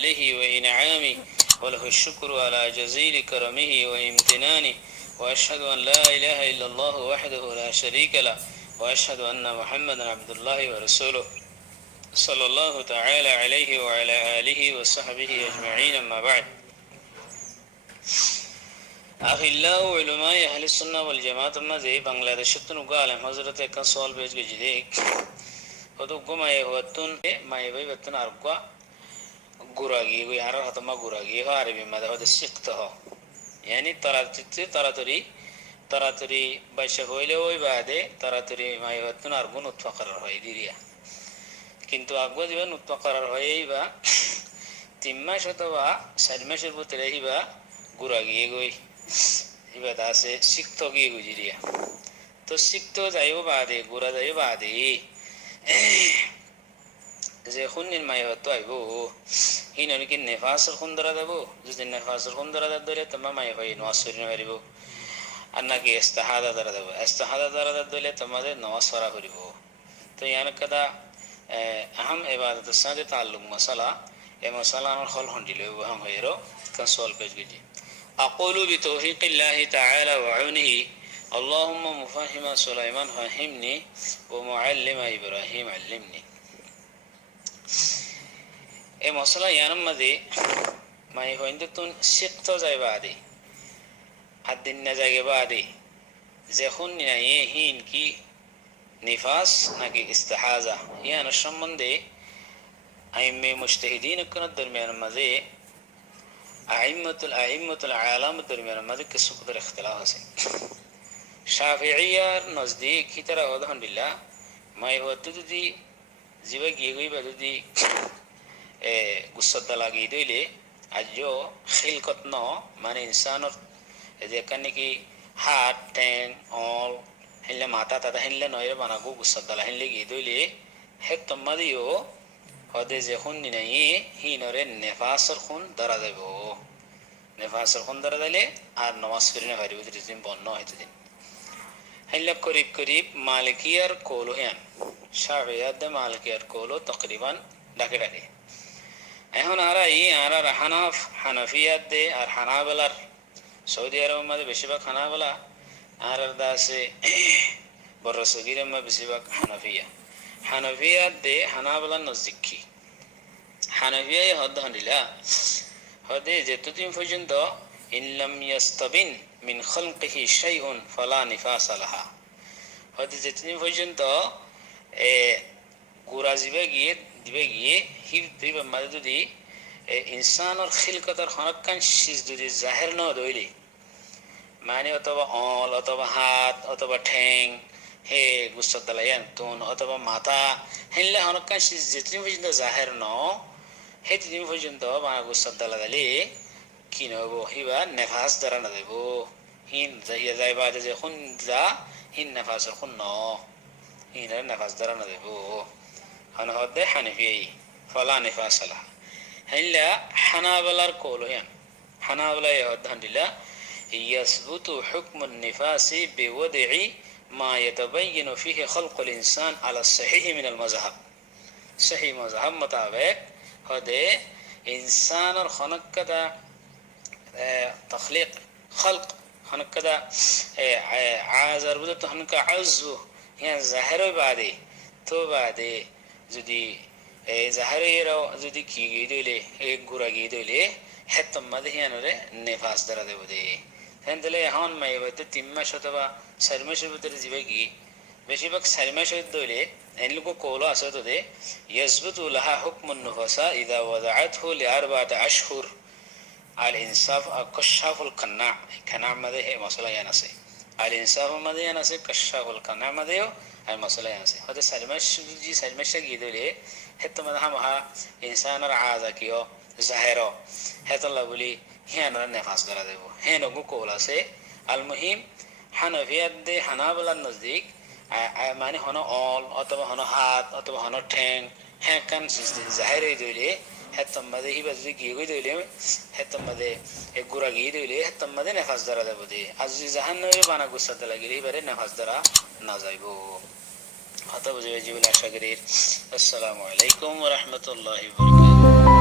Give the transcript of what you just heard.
فضله وإنعامه وله الشكر على جزيل كرمه وامتنانه وأشهد أن لا إله إلا الله وحده لا شريك له وأشهد أن محمدا عبد الله ورسوله صلى الله تعالى عليه وعلى آله وصحبه أجمعين. أما بعد، أخلاء علماء أهل السنة والجماعة مذهب بنغلاديش تنقال حضرت كان سؤال بيج جديك هذا ما يهوتون ما يبي بتون أرقى غراغي ويهارا هتما غراغي عربي ماذا هذا سكته يعني تراتري باشهويله ويباده تراتري ما يهوتون أرقون نتفقر هاي ديريا কিন্তু আগবা দিবা নতকারার হইবা তিম্মা শতবা সারমা শরবত রহিবা গুড়া গিয়ে গই হিবা দাসে শিক্ত গিয়ে গুজিরিয়া তো শিক্ত যাইও বাদে গুড়া যাইও বাদে যে খুনির মাই হতো আইবো হিনর কি নেফাসর খুন্দরা দেবো যদি নেফাসর খুন্দরা ধরে তোমা মাই হই নওয়াসরি নহারিব আর নাকি ইস্তাহাদা দ্বারা দেবো ইস্তাহাদা দ্বারা দিলে তোমাদের নওয়াজ করা করিব। তো ইয়ান কাদা أهم عبادة السنة تعلق مسألة مسألة الخل هنديله وهم غيره كسؤال بيجي. أقول بتوفيق الله تعالى وعونه اللهم مفهم سليمان فهمني ومعلم إبراهيم علمني. مسألة يانم مذي ما يهوندتون سقط زي بعدي الدنيا زي بعدي زخون نيهين كي নিফাস নাকি ইস্তেহাজা ইয়ার সম্বন্ধে আইম্মে মুজতাহিদিন কোন দরমিয়ান মাঝে আইম্মাতুল আলাম দরমিয়ান মাঝে কিছু কদর ইখতিলাফ আছে। শাফিঈয়ার নজদিক হিতারা আলহামদুলিল্লাহ মাই হতো যদি জিবা গিয়ে গইবা যদি গুসদ্দা লাগি দইলে আজও খিলকত ন মানে ইনসানর যেখানে কি হাত ঠ্যাং অল হেনলে মাথা তাতা হেনলে নয় বানাগো গুসাদালা হেনলে গিয়ে দইলে হে তোমা দিও হদে যে খুন নাই হিনরে নেফাসর খুন ধরা যাব নেফাসর খুন ধরা দিলে আর নমাজ পড়ি না পারিব দিন বন্ধ হইতে দিন হেনলে করিব মালিকিয়ার কোলো হেন শাফিয়াত মালিকিয়ার কোলো তকরিবান ডাকে ডাকে এখন আর হানাফিয়াত দে আর হানাবেলার সৌদি আরব মধ্যে বেশিরভাগ হানাবেলা আর দাসে বড় সগিরের মধ্যে বেশিরভাগ হানাফিয়া দে হানাবেলা নজদিকি হানাফিয়া হদে যেতদিন পর্যন্ত ইনলাম ইয়াস্তাবিন মিন খালকিহি শাইউন ফালা নিফাস লাহা হদে যেতদিন পর্যন্ত গুরা দিবে গিয়ে হিব দিবে মাঝে যদি ইনসানের খিলকতের হনকান সিজ যদি জাহের ন দইলে মানে অথবা অল অথবা হাত অথবা ঠ্যাং হে গুসদালায়ান তুন অথবা মাথা হেনলে হনকান যেদিন পর্যন্ত জাহের ন সেদিন পর্যন্ত মানে গুসদালা দিলে কি নহব হিবা নেফাস দ্বারা না দেব হিন যাইবা যে শুন যা হিন নেফাসর শুন ন হিনের নেফাস দ্বারা না দেব হনহদে হানিফিয়াই ফলা নেফাস আলা হেনলা হানাবেলার কল হেন হানাবেলা হদ্দান্দিলা يثبت حكم النفاس بوضع ما يتبين فيه خلق الإنسان على الصحيح من المذهب. صحيح مذهب مطابق هذا إنسان خلق كذا تخليق خلق خلق كذا عازر بدأ خلق عزو يعني ظاهر بعده تو بعده جدي ظاهر يرو جدي كي جدولي غورا جدولي حتى ما ده يعني نفاس درده بده হেনলে এখন মাই হয়তো 3 মাস অথবা 4 মাসের ভিতরে যাবে কি বেশিরভাগ 4 মাসের ধরে এনলোক কোলো আছে তো দে ইয়াসবুতু লাহা হুকমুন নুফাসা ইযা ওয়াদাআতহু লিআরবা'ati আশহুর আল ইনসাফ কাশাফুল কানা মধ্যে হে মশলা ইয়ান আছে আল ইনসাফ মধ্যে ইয়ান আছে কাশাফুল কানা মধ্যেও আর মশলা ইয়ান আছে হয়তো 4 মাস গিয়ে দিলে হেতো মধ্যে হামহা ইনসানের আযা কিও জাহের হেতলা বলি হেনরা নেফাস ধরা দেব হেন কোল আছে আল মুহিম হানাফিয়াত দে হানাবেলার নজদিক মানে হন অল অথবা হন হাত অথবা হন ঠ্যাং হ্যাঁ কান জাহের হয়ে দিলে হেতম মাঝে হিবা যদি গিয়ে গই দিলে হেতম মাঝে এক গুড়া গিয়ে দিলে হেতম মাঝে নেফাস ধরা দেব দে আর যদি জাহান নবে বানা গুসাতে লাগিলে এবারে নেফাস ধরা না যাইব হতা বুঝে জীবন আশা করি। আসসালামু আলাইকুম ওয়া রাহমাতুল্লাহি ওয়া বারাকাতুহু।